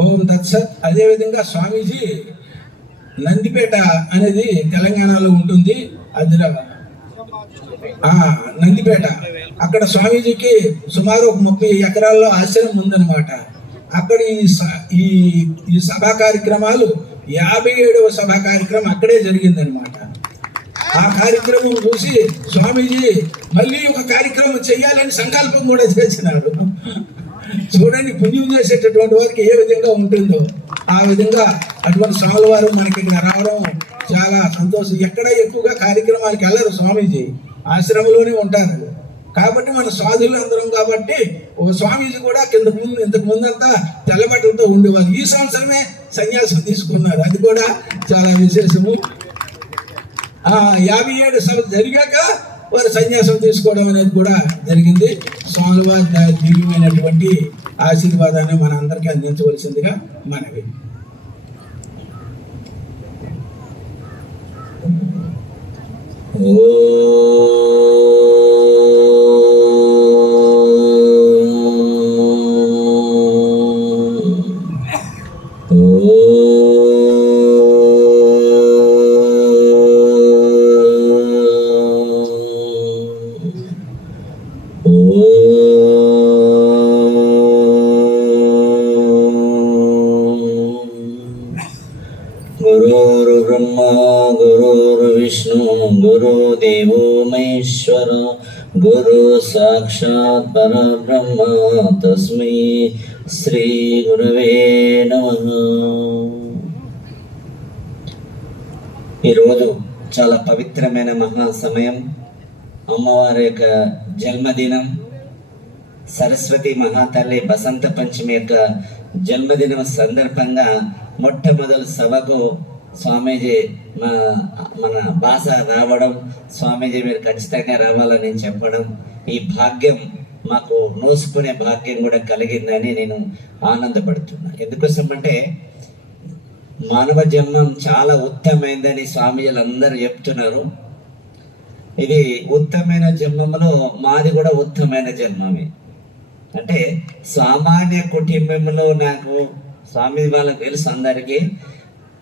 ఓం తత్సత్. అదేవిధంగా స్వామీజీ నందిపేట అనేది తెలంగాణలో ఉంటుంది. అది నందిపేట. అక్కడ స్వామీజీకి సుమారు ఒక 30 ఎకరాల్లో ఆశ్రమం ఉందన్నమాట. అక్కడ ఈ సభా కార్యక్రమాలు 57వ సభా కార్యక్రమం అక్కడే జరిగిందనమాట. ఆ కార్యక్రమం చూసి స్వామీజీ మళ్ళీ ఒక కార్యక్రమం చేయాలని సంకల్పం కూడా చేసినాడు. చూడండి, పుణ్యం చేసేటటువంటి వారికి ఏ విధంగా ఉంటుందో ఆ విధంగా అటువంటి స్వాముల వారు మనకి ఇక్కడ రావడం చాలా సంతోషం. ఎక్కడ ఎక్కువగా కార్యక్రమాలకు వెళ్ళరు స్వామీజీ, ఆశ్రమంలోనే ఉంటారు. కాబట్టి మన సాధువులు అందరం కాబట్టి ఒక స్వామీజీ కూడా ఇంతకు ముందంతా తెల్లబట్టలతో ఉండేవారు. ఈ సంవత్సరమే సన్యాసం తీసుకున్నారు. అది కూడా చాలా విశేషము. 57 సభ జరిగాక వారు సన్యాసం తీసుకోవడం అనేది కూడా జరిగింది. స్వాముల వారి దివ్యమైనటువంటి ఆశీర్వాదాన్ని మన అందరికీ అందించవలసిందిగా మనవి. गुरुर्ब्रह्मा गुरुर्विष्णु गुरुदेवो महेश्वर गुरु साक्षात् परब्रह्म तस्मै श्री गुरवे नमः. ఈరోజు చాలా పవిత్రమైన మహా సమయం, అమ్మవారి యొక్క జన్మదినం, సరస్వతి మహాతల్లి బసంత పంచమి యొక్క జన్మదినం సందర్భంగా మొట్టమొదటి సభకు స్వామీజీ మన భాష రావడం, స్వామీజీ మీరు ఖచ్చితంగా రావాలని చెప్పడం, ఈ భాగ్యం మాకు నోసుకునే భాగ్యం కూడా కలిగిందని నేను ఆనందపడుతున్నా. ఎందుకోసం అంటే మానవ జన్మం చాలా ఉత్తమైందని స్వామీజీలు అందరూ చెప్తున్నారు. ఇది ఉత్తమైన జన్మములో మాది కూడా ఉత్తమైన జన్మమే. అంటే సామాన్య కుటుంబంలో నాకు స్వామి వాళ్ళకి తెలుసు అందరికీ,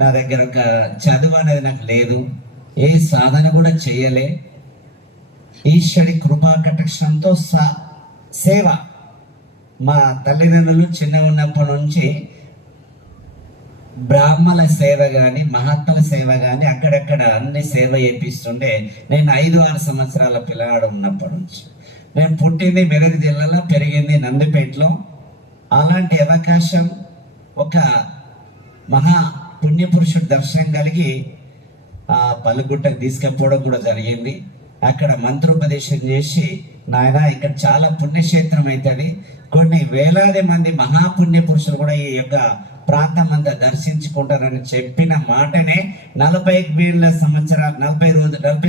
నా దగ్గర ఒక చదువు అనేది నాకు లేదు, ఏ సాధన కూడా చేయలే. ఈశ్వరి కృపా కటాక్షంతో సేవ, మా తల్లిదండ్రులు చిన్నగా ఉన్నప్పటి నుంచి బ్రాహ్మణ సేవ కానీ మహాత్ముల సేవ కానీ అక్కడక్కడ అన్ని సేవ చేపిస్తుండే. నేను 5-6 సంవత్సరాల పిల్లగాడు ఉన్నప్పటి నుంచి, నేను పుట్టింది మెదక్ జిల్లాలో, పెరిగింది నందిపేటలో. అలాంటి అవకాశం ఒక మహా పుణ్యపురుషుడు దర్శనం కలిగి ఆ పలుగుట్టకు తీసుకపోవడం కూడా జరిగింది. అక్కడ మంత్రోపదేశం చేసి, నాయన ఇక్కడ చాలా పుణ్యక్షేత్రం అవుతుంది, కొన్ని వేలాది మంది మహాపుణ్య పురుషులు కూడా ఈ యొక్క ప్రాంతం అంతా దర్శించుకుంటారని చెప్పిన మాటనే 40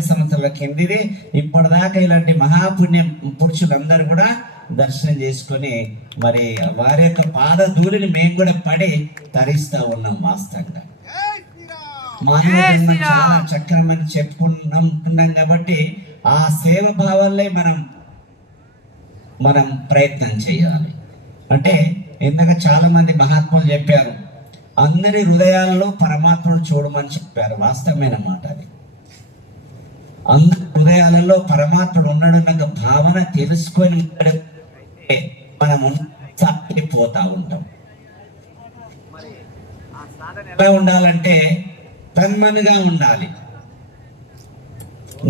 సంవత్సరాల కిందిది ఇప్పటిదాకా ఇలాంటి మహాపుణ్య పురుషులందరూ కూడా దర్శనం చేసుకొని మరి వారి యొక్క పాద ధూళిని మేము కూడా పడి తరిస్తా ఉన్నాం. వాస్తవంగా మానవ చాలా చక్రమని చెప్పుకున్నాం కాబట్టి ఆ సేవ భావాలే మనం ప్రయత్నం చేయాలి. అంటే ఇందాక చాలా మంది మహాత్ములు చెప్పారు, అందరి హృదయాలలో పరమాత్మను చూడమని చెప్పారు. వాస్తవమైన మాట అది. అందరి హృదయాలలో పరమాత్ముడు ఉన్నాడన్న భావన తెలుసుకొని మనం సాగిపోతా ఉంటాం. ఎలా ఉండాలంటే తన్మనుగా ఉండాలి.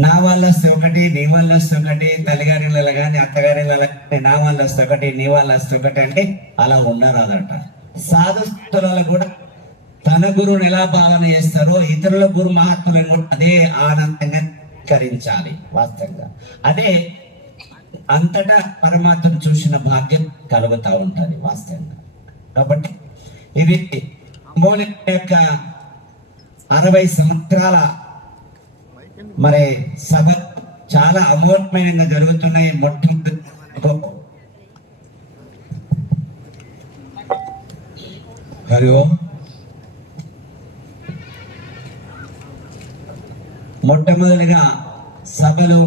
నా వల్ల వస్తే ఒకటి, నీ వల్ల వస్తే ఒకటి, తల్లిగారిళ్ళ కానీ అత్తగారిళ్ళ కానీ నా వల్ల వస్తే ఒకటి, నీ వల్ల వస్తే ఒకటి అంటే అలా ఉండరాదట. సాధుస్తులలో కూడా తన గురువుని ఎలా భావన చేస్తారో ఇతరుల గురు మహాత్ములను కూడా అదే ఆనందంగా కరించాలి. వాస్తవంగా అదే అంతటా పరమాత్మను చూసిన భాగ్యం కలుగుతూ ఉంటుంది వాస్తవంగా. కాబట్టి ఇది మౌలిక యొక్క 60 సంవత్సరాల మరి సభ చాలా అమోఘమైనంగా జరుగుతున్నాయి. హరి ఓం. మొట్టమొదటిగా సభలు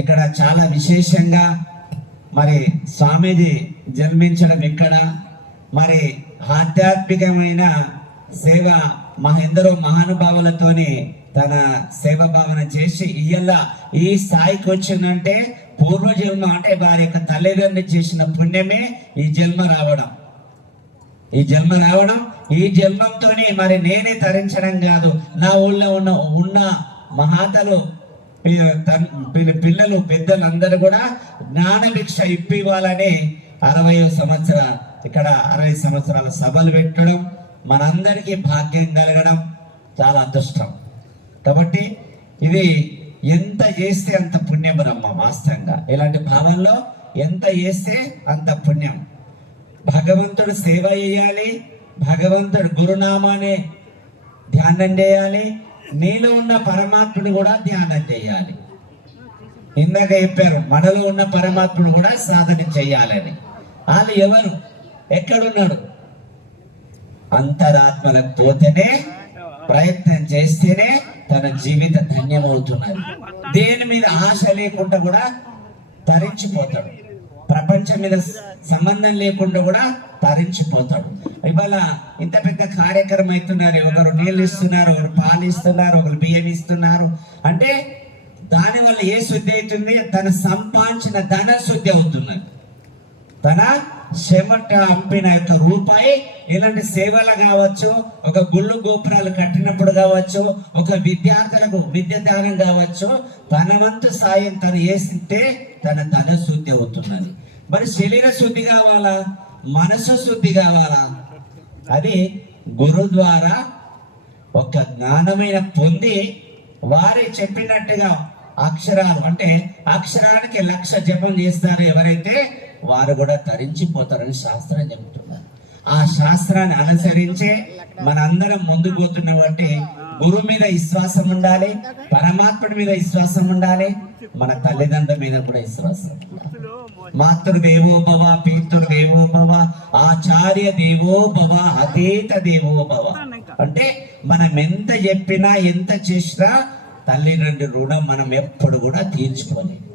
ఇక్కడ చాలా విశేషంగా మరి స్వామీజీ జన్మించడం ఇక్కడ, మరి ఆధ్యాత్మికమైన సేవ ఎందరో మహానుభావులతోని తన సేవ భావన చేసి ఇయ్యాల ఈ స్థాయికి వచ్చిందంటే పూర్వజన్మ అంటే వారి యొక్క తల్లిదండ్రులు చేసిన పుణ్యమే ఈ జన్మ రావడం. ఈ జన్మంతోనే మరి నేనే తరించడం కాదు, నా ఊళ్ళో ఉన్న మహాతలు పిల్లలు పెద్దలందరూ కూడా జ్ఞానభిక్ష ఇప్పివ్వాలని 60 సంవత్సరాల సభలు పెట్టడం మనందరికీ భాగ్యం కలగడం చాలా అదృష్టం. కాబట్టి ఇది ఎంత చేస్తే అంత పుణ్యం బ్రహ్మ. వాస్తవంగా ఇలాంటి భావంలో ఎంత చేస్తే అంత పుణ్యం. భగవంతుడు సేవ చేయాలి, భగవంతుడు గురునామాన్ని ధ్యానం చేయాలి, నీలో ఉన్న పరమాత్ముడు కూడా ధ్యానం చేయాలి. ఇందాక చెప్పారు మనలో ఉన్న పరమాత్ముడు కూడా సాధన చేయాలని. వాళ్ళు ఎవరు, ఎక్కడున్నాడు? అంతరాత్మలకు పోతేనే, ప్రయత్నం చేస్తేనే తన జీవిత ధన్యమవుతున్నది. దేని మీద ఆశ లేకుండా కూడా తరించిపోతాడు. ప్రపంచం మీద సంబంధం లేకుండా కూడా తరించిపోతాడు. ఇవాళ ఇంత పెద్ద కార్యక్రమం అవుతున్నారు, ఒకరు నీళ్ళు ఇస్తున్నారు, ఒకరు పాలు ఇస్తున్నారు, ఒకరు బియ్యం ఇస్తున్నారు. అంటే దానివల్ల ఏ శుద్ధి అవుతుంది? తన సంపాదించిన ధన శుద్ధి అవుతున్నది. తన చెమట అంపిన యొక్క రూపాయి ఇలాంటి సేవలు కావచ్చు, ఒక గుళ్ళు గోపురాలు కట్టినప్పుడు కావచ్చు, ఒక విద్యార్థులకు విద్య దానం కావచ్చు, తన వంతు సాయం తను చేస్తే తన ధన శుద్ధి అవుతున్నది. మరి శరీర శుద్ధి కావాలా, మనసు శుద్ధి కావాలా? అది గురు ద్వారా ఒక జ్ఞానమైన పొంది వారి చెప్పినట్టుగా అక్షరాలు అంటే అక్షరానికి 1,00,000 జపం చేస్తారు ఎవరైతే, వారు కూడా తరించిపోతారని శాస్త్రం చెబుతున్నారు. ఆ శాస్త్రాన్ని అనుసరించే మనందరం ముందుకు పోతున్న బట్టి గురువు మీద విశ్వాసం ఉండాలి, పరమాత్ముడి మీద విశ్వాసం ఉండాలి, మన తల్లిదండ్రుల మీద కూడా విశ్వాసం ఉండాలి. మాతృదేవో భవ, పితృదేవో భవ, ఆచార్య దేవో భవ, అతీత దేవో భవ. అంటే మనం ఎంత చెప్పినా ఎంత చేసినా తల్లిదండ్రుల రుణం మనం ఎప్పుడు కూడా తీర్చుకోలేము.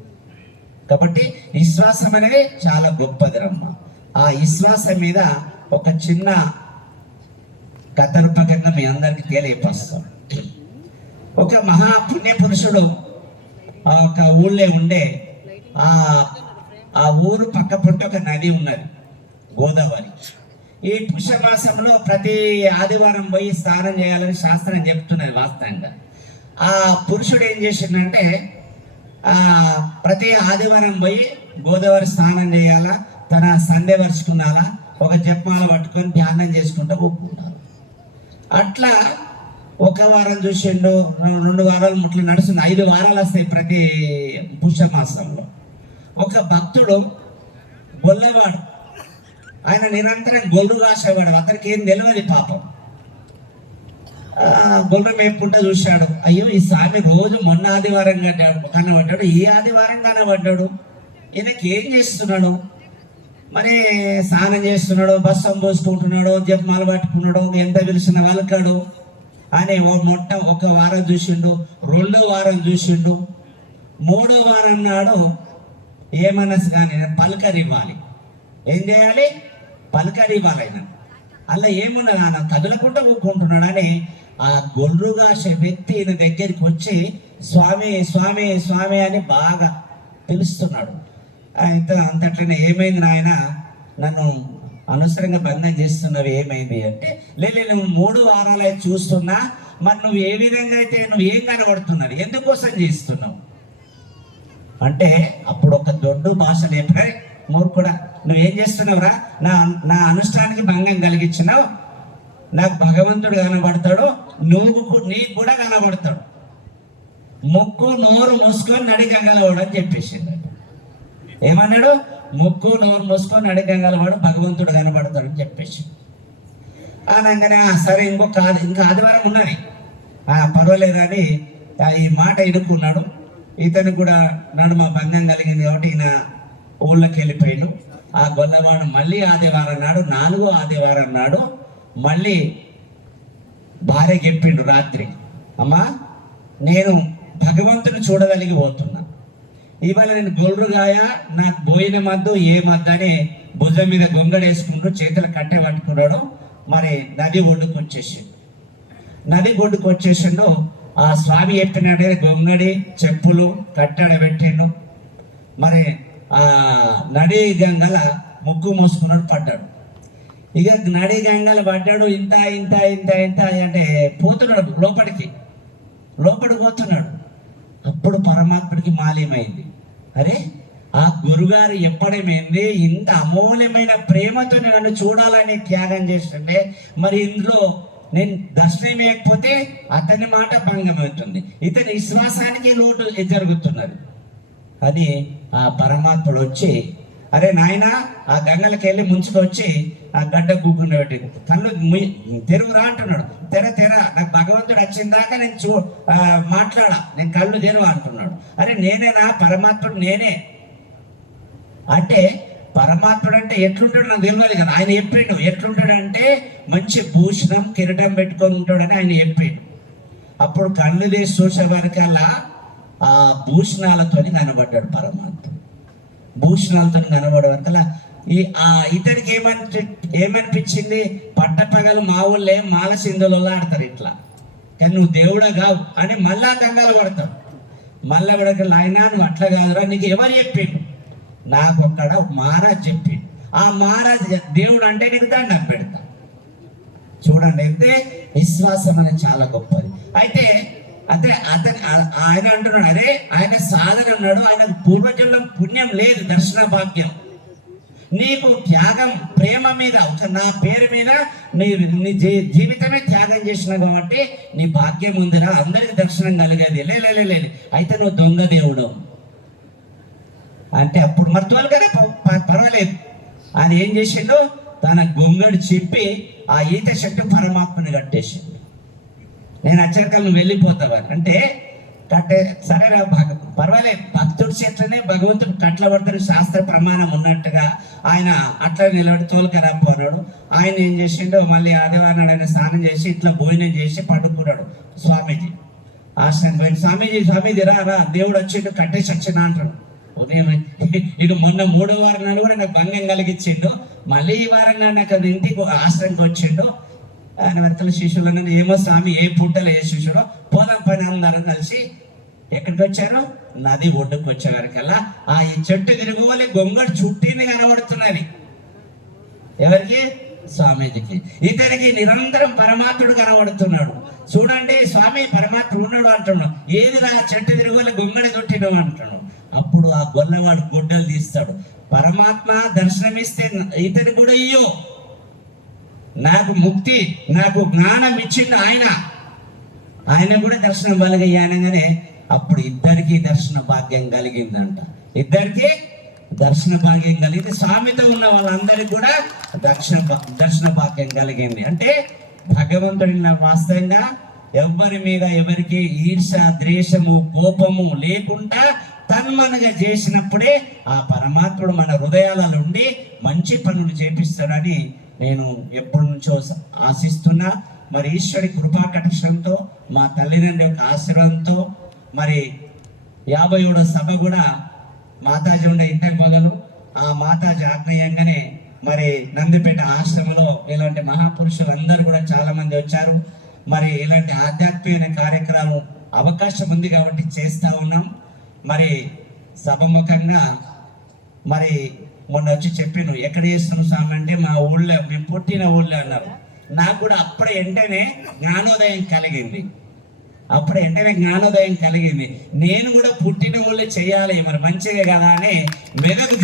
కాబట్టి విశ్వాసం అనేది చాలా గొప్పది రమ్మ. ఆ విశ్వాసం మీద ఒక చిన్న కథ రూపకంగా మీ అందరికి తెలియపరుస్తాం. ఒక మహాపుణ్య పురుషుడు ఒక ఊళ్ళో ఉండే ఆ ఊరు పక్క పొట్ట ఒక నది ఉన్నది, గోదావరి. ఈ పుష్యమాసంలో ప్రతి ఆదివారం పోయి స్నానం చేయాలని శాస్త్రం చెప్తున్నది. వాస్తవంగా ఆ పురుషుడు ఏం చేసిండంటే ప్రతి ఆదివారం పోయి గోదావరి స్నానం చేయాలా, తన సందే వరుచుకున్నాలా, ఒక జపమాల పట్టుకొని ధ్యానం చేసుకుంటూ ఒప్పుకున్నారు. అట్లా ఒక వారం చూసిండు, 2 వారాలు ముట్లు నడుస్తుంది, 5 వారాలు వస్తాయి ప్రతి పుష్యమాసంలో. ఒక భక్తుడు గొల్లవాడు, ఆయన నిరంతరం గొర్రెలు కాసేవాడు, అతనికి ఏం తెలియదు పాపం. గొర్రె మేపుకుంటా చూశాడు, అయ్యో ఈ స్వామి రోజు మొన్న ఆదివారం కనబడ్డాడు, ఈ ఆదివారం కనబడ్డాడు, ఈయనకి ఏం చేస్తున్నాడు? మరి స్నానం చేస్తున్నాడు, బస్సం పోసుకుంటున్నాడు, జపమాల పట్టుకున్నాడు, ఎంత పిలిచిన వాళ్ళకాడు అని ఒక వారం చూసిండు, 2వ వారం చూసిండు, 3వ వారం నాడు ఏమనసు కానీ పలకరి ఇవ్వాలి. ఏం చేయాలి? పలకరి ఇవ్వాలి. ఆయన అలా ఏమున్నది, ఆయన తగులకుండా ఊపుకుంటున్నాడు అని ఆ గొర్రుగాస వ్యక్తి ఈయన దగ్గరికి వచ్చి స్వామి స్వామి స్వామి అని బాగా పిలుస్తున్నాడు. అంతట్లనే ఏమైంది నాయన, నన్ను అనవసరంగా బంధం చేస్తున్నావు, ఏమైంది అంటే, నువ్వు 3 వారాలే చూస్తున్నా, మరి నువ్వు ఏ విధంగా అయితే నువ్వు ఏం కనబడుతున్నావు, ఎందుకోసం చేస్తున్నావు అంటే, అప్పుడు ఒక దొడ్డు భాష నేర్పే మూర్ఖుడా, నువ్వేం చేస్తున్నావురా, నా అనుష్ఠానానికి భంగం కలిగించినావు, నాకు భగవంతుడు కనబడతాడు, నీకు కూడా కనబడతాడు, ముక్కు నోరు మూసుకొని నడిగలవాడు అని చెప్పేసింది. ఏమన్నాడు? ముక్కు నోరు మూసుకొని నడిగలవాడు, భగవంతుడు కనబడతాడు అని చెప్పేసి అనగానే సరే ఇంకా ఆదివారం ఉన్నది, పర్వాలేదని ఈ మాట ఎన్నుకున్నాడు. ఇతను కూడా నడుమ భంగం కలిగింది కాబట్టి ఈయన ఊళ్ళకి వెళ్ళిపోయాడు. ఆ గొల్లవాడు మళ్ళీ ఆదివారం నాడు, 4వ ఆదివారం నాడు మళ్ళీ భార్య చెప్పిండు రాత్రి, అమ్మా నేను భగవంతుని చూడగలిగి పోతున్నా, ఇవాళ నేను గొల్లుగాయ నాకు పోయిన మద్దు ఏ మద్దు అని భుజం మీద గొంగడేసుకుంటూ చేతులు కట్టె పట్టుకున్నాడు. మరి నది ఒడ్డుకు వచ్చేసిండు. నది ఒడ్డుకు వచ్చేసిండు. ఆ స్వామి చెప్పినట్టే గొంగడి చెప్పులు కట్టెడ పెట్టిండు. మరి ఆ నడి గంగల ముక్కు మోసుకున్నాడు, పడ్డాడు. ఇక నడి గంగలు పడ్డాడు. ఇంత ఇంత ఇంత ఇంత అంటే పోతున్నాడు లోపలికి పోతున్నాడు. అప్పుడు పరమాత్ముడికి మాల్యమైంది. అరే ఆ గురుగారు ఎప్పడమేంది ఇంత అమూల్యమైన ప్రేమతో నన్ను చూడాలని త్యాగం చేస్తుంటే మరి ఇందులో నేను దర్శనం ఇవ్వకపోతే అతని మాట భంగం అవుతుంది, ఇతని విశ్వాసానికి లోటు జరుగుతున్నది అని ఆ పరమాత్ముడు వచ్చి, అరే నాయన ఆ గంగలకి వెళ్ళి ముంచుకొచ్చి ఆ గడ్డ గుగ్గుని పెట్టి కళ్ళు తెరువురా అంటున్నాడు. తెర నాకు భగవంతుడు వచ్చిన దాకా నేను మాట్లాడా, నేను కళ్ళు తెరువు అంటున్నాడు. అరే నేనేనా పరమాత్ముడు? నేనే అంటే పరమాత్ముడు అంటే ఎట్లుంటాడు నాకు తెలియదు కదా. ఆయన చెప్పిండు ఎట్లుంటాడంటే మంచి భూషణం కిరీటం పెట్టుకొని ఉంటాడని ఆయన చెప్పిండు. అప్పుడు కళ్ళు తీసి చూసే వరకల్లా ఆ భూషణాలతో కనబడ్డాడు పరమాత్ముడు. భూషణాలతో కనబడే వరకల్లా ఇతనికి ఏమనిపించింది? పట్టపగలు మా ఊళ్ళే మాల సింధులు ఆడతారు ఇట్లా, కానీ నువ్వు దేవుడా కావు అని మళ్ళా గంగలు పడతావు. మళ్ళా పడకల్లా ఆయన నువ్వు అట్లా కాదురా, నీకు ఎవరు చెప్పిండు? నాకు ఒక్కడ మహారాజ్ చెప్పిండు. ఆ మహారాజ్ దేవుడు అంటే నీకు దండం పెడతా. చూడండి, అయితే విశ్వాసం అనేది చాలా గొప్పది. అయితే ఆయన అంటున్నాడు, అరే ఆయన సాధన ఉన్నాడు, ఆయనకు పూర్వజన్మ పుణ్యం లేదు, దర్శన భాగ్యం. నీకు త్యాగం ప్రేమ మీద నా పేరు మీద నీ జీవితమే త్యాగం చేసినావు కాబట్టి నీ భాగ్యం ఉందిరా, అందరికి దర్శనం కలిగేది. లేదు అయితే నువ్వు దొంగ దేవుడు అంటే అప్పుడు మరి తోలుగానే పర్వాలేదు. ఆయన ఏం చేసిండు? తన గొంగడు చెప్పి ఆ ఈత చెట్టు పరమాత్మని కట్టేసిండు. నేను అచ్చరికలు నువ్వు వెళ్ళిపోతావా అంటే కట్టే, సరేనా పర్వాలేదు, భక్తుడి చెట్లనే భగవంతుడు కట్ల పడతాడు శాస్త్ర ప్రమాణం ఉన్నట్టుగా ఆయన అట్లా నిలబడి తోలుకరాపు అన్నాడు. ఆయన ఏం చేసిండో మళ్ళీ ఆదివారం ఆయన స్నానం చేసి ఇట్లా భోజనం చేసి పడుకున్నాడు. స్వామీజీ ఆశ్రమం పోయి, స్వామీజీ రా దేవుడు వచ్చిండు కట్టేసి వచ్చిన అంటాడు. ఉదయం ఇక మొన్న 3వ వారం నాడు కూడా నాకు భంగం కలిగించిండు. మళ్ళీ ఈ వారం నాడు నాకు అది ఇంటికి ఆశ్రమంకి వచ్చిండు. ఆయన వెనకాల శిష్యులు అనేది ఏమో స్వామి ఏ పుట్టలు ఏ శిష్యుడు పోదాం పని అందరూ కలిసి ఎక్కడికి వచ్చారు? నది ఒడ్డుకు వచ్చే వరకల్లా ఆ ఈ చెట్టు తిరుగువలే గొంగడు చుట్టింది కనబడుతున్నది. ఎవరికి? స్వామీజీకి. ఇతనికి నిరంతరం పరమాత్ముడు కనబడుతున్నాడు. చూడండి, స్వామి పరమాత్ముడు ఉన్నాడు అంటున్నాడు. ఏదిరా చెట్టు తిరుగువలే గొంగడి చుట్టినావు అంటున్నాడు. అప్పుడు ఆ గొల్లవాడు గొడ్డలు తీస్తాడు. పరమాత్మ దర్శనమిస్తే ఇతని కూడా ఇయ్యో, నాకు ముక్తి నాకు జ్ఞానం ఇచ్చిండు ఆయన కూడా దర్శనం బలగయ్యానగానే అప్పుడు ఇద్దరికి దర్శన భాగ్యం కలిగిందంట. ఇద్దరికి దర్శన భాగ్యం కలిగింది. స్వామితో ఉన్న వాళ్ళందరికీ కూడా దర్శన భాగ్యం కలిగింది. అంటే భగవంతుడి వాస్తవంగా ఎవరి మీద ఎవరికి ఈర్ష ద్వేషము కోపము లేకుండా తన్మనగా చేసినప్పుడే ఆ పరమాత్ముడు మన హృదయాలలో ఉండి మంచి పనులు చేపిస్తాడని నేను ఎప్పటి నుంచో ఆశిస్తున్నా. మరి ఈశ్వరి కృపాకటాక్షంతో మా తల్లిదండ్రుల యొక్క ఆశీర్వాదంతో మరి 57వ సభ కూడా మాతాజీ ఉండే ఇంతకు మొదలు ఆ మాతాజీ ఆగ్నేయంగానే మరి నందిపేట ఆశ్రమంలో ఇలాంటి మహాపురుషులు అందరూ కూడా చాలా మంది వచ్చారు. మరి ఇలాంటి ఆధ్యాత్మిక కార్యక్రమం అవకాశం ఉంది కాబట్టి చేస్తూ ఉన్నాం. మరి సభముఖంగా మరి మొన్న వచ్చి చెప్పాను, ఎక్కడ చేస్తున్నాం స్వామి అంటే మా ఊళ్ళో, మేము పుట్టిన ఊళ్ళో అన్నారు. నాకు కూడా అప్పుడే వెంటనే జ్ఞానోదయం కలిగింది. నేను కూడా పుట్టిన ఊళ్ళో చేయాలి మరి మంచిగా కదా అని మెదక్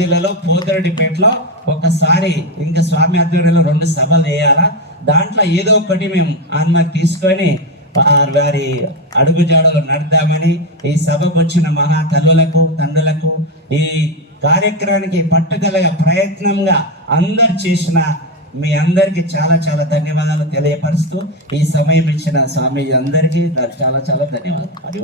జిల్లాలో పోతిరెడ్డిపేటలో ఒకసారి ఇంకా స్వామి ఆధ్వర్యంలో 2 సభలు చేయాలా, దాంట్లో ఏదో ఒకటి మేము అనుమతి తీసుకొని వారి అడుగుజాడలు నడుద్దామని ఈ సభకు వచ్చిన మహా తల్లులకు తండ్రులకు ఈ కార్యక్రమానికి పట్టుదల ప్రయత్నంగా అందరు చేసిన మీ అందరికీ చాలా చాలా ధన్యవాదాలు తెలియపరుస్తూ ఈ సమయం ఇచ్చిన స్వామి అందరికీ చాలా చాలా ధన్యవాదాలు. అది